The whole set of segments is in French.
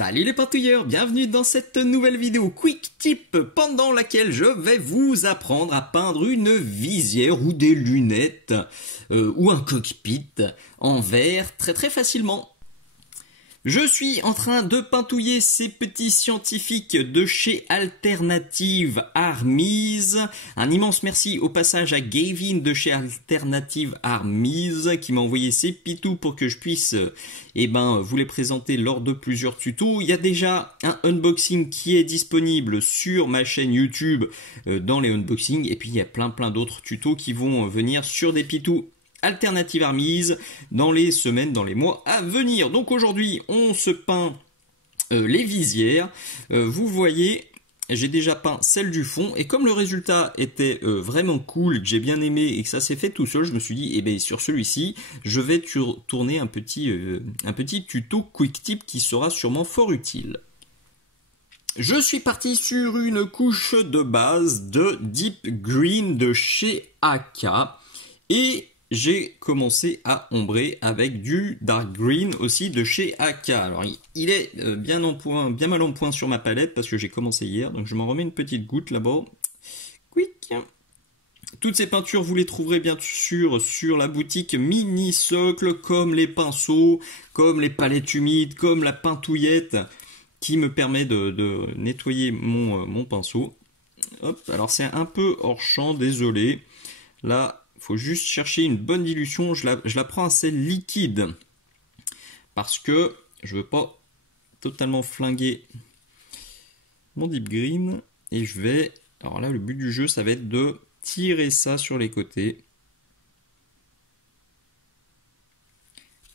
Salut les pantouilleurs, bienvenue dans cette nouvelle vidéo Quick Tip pendant laquelle je vais vous apprendre à peindre une visière ou des lunettes ou un cockpit en verre très facilement. Je suis en train de peintouiller ces petits scientifiques de chez Alternative Armies. Un immense merci au passage à Gavin de chez Alternative Armies qui m'a envoyé ces pitous pour que je puisse vous les présenter lors de plusieurs tutos. Il y a déjà un unboxing qui est disponible sur ma chaîne YouTube dans les unboxings. Et puis il y a plein d'autres tutos qui vont venir sur des pitous Alternative Armies dans les semaines, dans les mois à venir. Donc aujourd'hui, on se peint les visières. Vous voyez, j'ai déjà peint celle du fond. Et comme le résultat était vraiment cool, que j'ai bien aimé et que ça s'est fait tout seul, je me suis dit, sur celui-ci, je vais tourner un petit tuto quick tip qui sera sûrement fort utile. Je suis parti sur une couche de base de Deep Green de chez AK. Et j'ai commencé à ombrer avec du Dark Green aussi de chez AK. Alors il est bien mal en point sur ma palette parce que j'ai commencé hier. Donc je m'en remets une petite goutte là-bas. Quick. Toutes ces peintures, vous les trouverez bien sûr sur la boutique Mini Socle, comme les pinceaux, comme les palettes humides, comme la peintouillette qui me permet de nettoyer mon pinceau. Hop, alors c'est un peu hors champ, désolé. Là, il faut juste chercher une bonne dilution. Je la prends assez liquide parce que je veux pas totalement flinguer mon Deep Green. Et je vais... Alors là, le but du jeu, ça va être de tirer ça sur les côtés.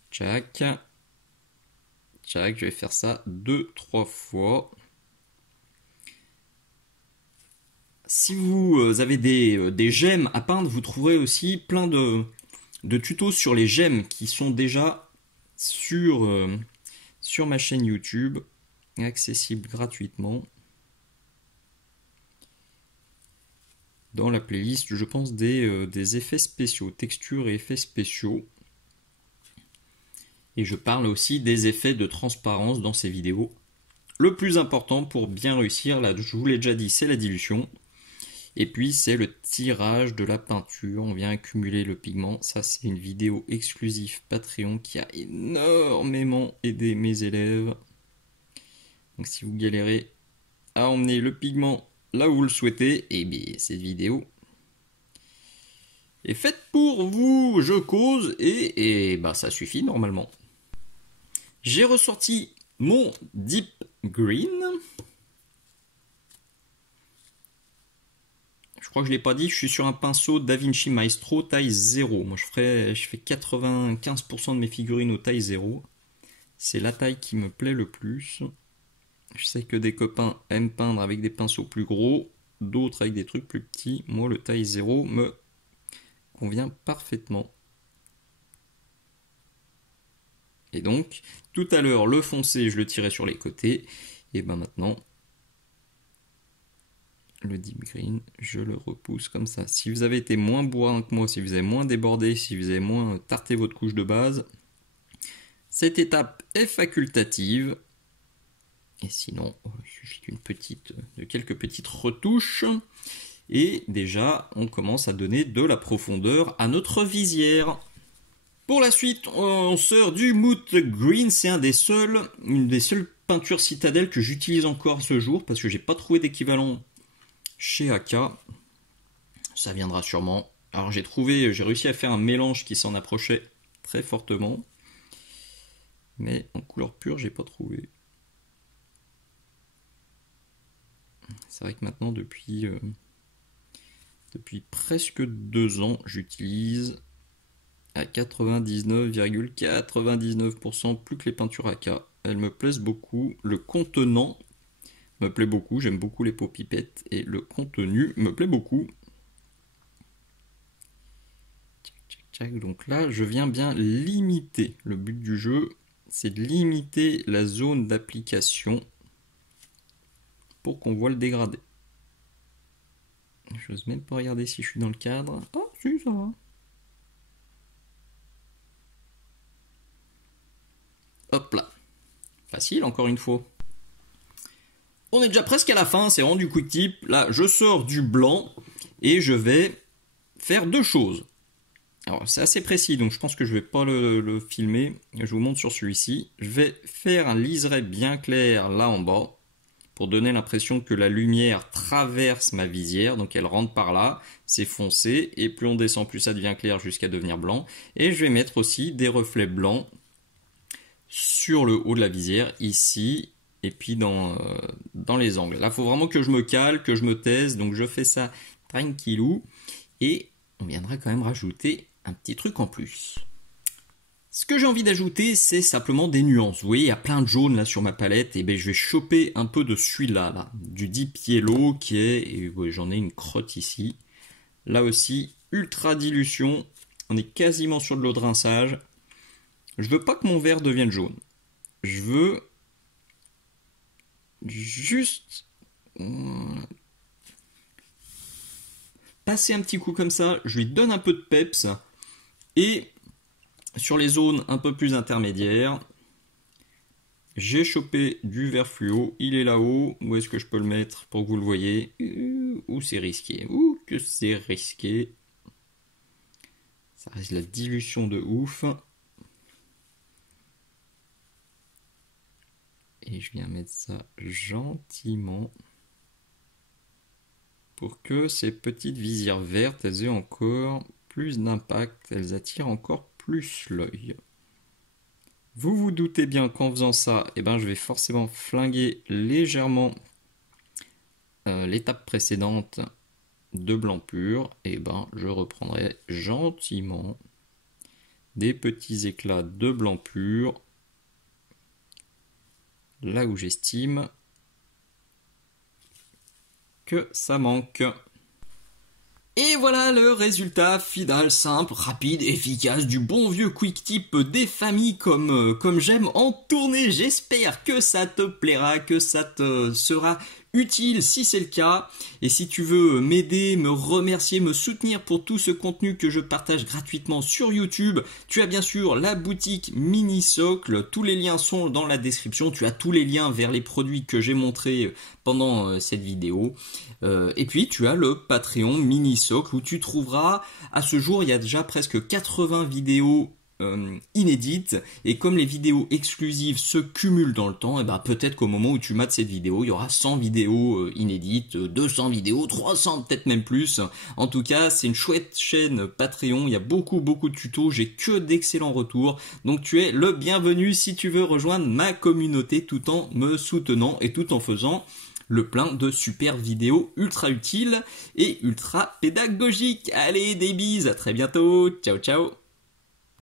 Tchac. Tchac, je vais faire ça 2-3 fois. Si vous avez des gemmes à peindre, vous trouverez aussi plein de tutos sur les gemmes qui sont déjà sur ma chaîne YouTube, accessibles gratuitement. Dans la playlist, je pense, des effets spéciaux, textures et effets spéciaux. Et je parle aussi des effets de transparence dans ces vidéos. Le plus important pour bien réussir, là, je vous l'ai déjà dit, c'est la dilution. Et puis c'est le tirage de la peinture, on vient accumuler le pigment. Ça c'est une vidéo exclusive Patreon qui a énormément aidé mes élèves. Donc si vous galérez à emmener le pigment là où vous le souhaitez, et bien cette vidéo est faite pour vous. Je cause et ça suffit normalement. J'ai ressorti mon Deep Green. Je crois que je ne l'ai pas dit, je suis sur un pinceau DaVinci Maestro taille 0. Moi je fais 95% de mes figurines au taille 0. C'est la taille qui me plaît le plus. Je sais que des copains aiment peindre avec des pinceaux plus gros, d'autres avec des trucs plus petits. Moi le taille 0 me convient parfaitement. Et donc, tout à l'heure le foncé je le tirais sur les côtés. Et maintenant... le Deep Green, je le repousse comme ça. Si vous avez été moins bourrin que moi, si vous avez moins débordé, si vous avez moins tarté votre couche de base, cette étape est facultative. Et sinon, il suffit de quelques petites retouches. Et déjà, on commence à donner de la profondeur à notre visière. Pour la suite, on sort du Moot Green. C'est une des seules peintures citadelles que j'utilise encore ce jour parce que j'ai pas trouvé d'équivalent chez AK. Ça viendra sûrement. Alors j'ai réussi à faire un mélange qui s'en approchait très fortement, mais en couleur pure j'ai pas trouvé. C'est vrai que maintenant depuis presque 2 ans j'utilise à 99,99% plus que les peintures AK. Elles me plaisent beaucoup. Le contenant me plaît beaucoup, j'aime beaucoup les pots pipettes et le contenu me plaît beaucoup. Donc là, je viens bien limiter. Le but du jeu, c'est de limiter la zone d'application pour qu'on voit le dégradé. Je n'ose même pas regarder si je suis dans le cadre. Oh, si, ça va. Hop là. Facile, encore une fois. On est déjà presque à la fin, c'est vraiment du quick tip. Là, je sors du blanc et je vais faire deux choses. Alors, c'est assez précis, donc je pense que je ne vais pas le filmer. Je vous montre sur celui-ci. Je vais faire un liseré bien clair là en bas pour donner l'impression que la lumière traverse ma visière. Donc, elle rentre par là, c'est foncé. Et plus on descend, plus ça devient clair jusqu'à devenir blanc. Et je vais mettre aussi des reflets blancs sur le haut de la visière, ici. Et puis dans les angles. Là, il faut vraiment que je me cale, que je me taise. Donc, je fais ça tranquillou. Et on viendra quand même rajouter un petit truc en plus. Ce que j'ai envie d'ajouter, c'est simplement des nuances. Vous voyez, il y a plein de jaune là sur ma palette. Et bien, je vais choper un peu de celui-là, là, du Deep Yellow, qui est... Et ouais, j'en ai une crotte ici. Là aussi, ultra dilution. On est quasiment sur de l'eau de rinçage. Je veux pas que mon verre devienne jaune. Je veux... juste passer un petit coup comme ça, je lui donne un peu de peps, et sur les zones un peu plus intermédiaires, j'ai chopé du vert fluo, il est là-haut. Où est-ce que je peux le mettre pour que vous le voyez? Ouh, c'est risqué, ouh que c'est risqué, ça reste la dilution de ouf. Et je viens mettre ça gentiment pour que ces petites visières vertes, elles aient encore plus d'impact, elles attirent encore plus l'œil. Vous vous doutez bien qu'en faisant ça, eh ben, je vais forcément flinguer légèrement l'étape précédente de blanc pur. Et ben, je reprendrai gentiment des petits éclats de blanc pur là où j'estime que ça manque. Et voilà le résultat final, simple, rapide, efficace, du bon vieux quick tip des familles comme j'aime en tournée. J'espère que ça te plaira, que ça te sera utile si c'est le cas. Et si tu veux m'aider, me remercier, me soutenir pour tout ce contenu que je partage gratuitement sur YouTube, tu as bien sûr la boutique Mini Socle. Tous les liens sont dans la description. Tu as tous les liens vers les produits que j'ai montrés pendant cette vidéo. Et puis tu as le Patreon Mini Socle où tu trouveras, à ce jour, il y a déjà presque 80 vidéos inédites, et comme les vidéos exclusives se cumulent dans le temps, et ben peut-être qu'au moment où tu mates cette vidéo, il y aura 100 vidéos inédites, 200 vidéos, 300, peut-être même plus. En tout cas, c'est une chouette chaîne Patreon, il y a beaucoup de tutos, j'ai que d'excellents retours, donc tu es le bienvenu si tu veux rejoindre ma communauté tout en me soutenant et tout en faisant le plein de super vidéos ultra utiles et ultra pédagogiques. Allez, des bises, à très bientôt, ciao ciao.